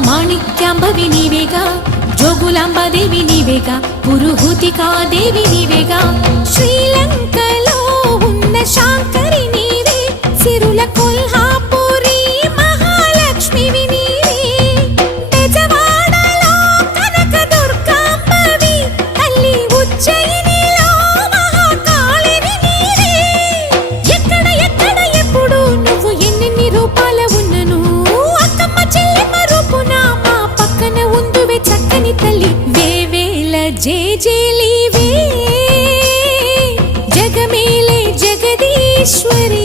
మాణిక్యాంబవి నీవేగా, జోగులాంబాదేవి నీవేగా, పురుహూతికాదేవి నీవేగా. శ్రీలంకలో ఉన్న శాంకరి నీవే, సిరుల కొల్హాపురి మహాలక్ష్మివి నీవే. బెజవాడలో కనక దుర్గాంబవి, తల్లి ఉజ్జయినిలో మహాకాళిని నీవే. ఎక్కడ ఎక్కడ ఎప్పుడు నువ్వు ఎన్నెన్ని రూపాల ఉన్నను, అక్కమ్మ చెల్లెమ్మ రూపున మా పక్కన ఉందువే చక్కని తల్లి. వేవేల జేజేలివే, జగమేలే జగదీశ్వరి.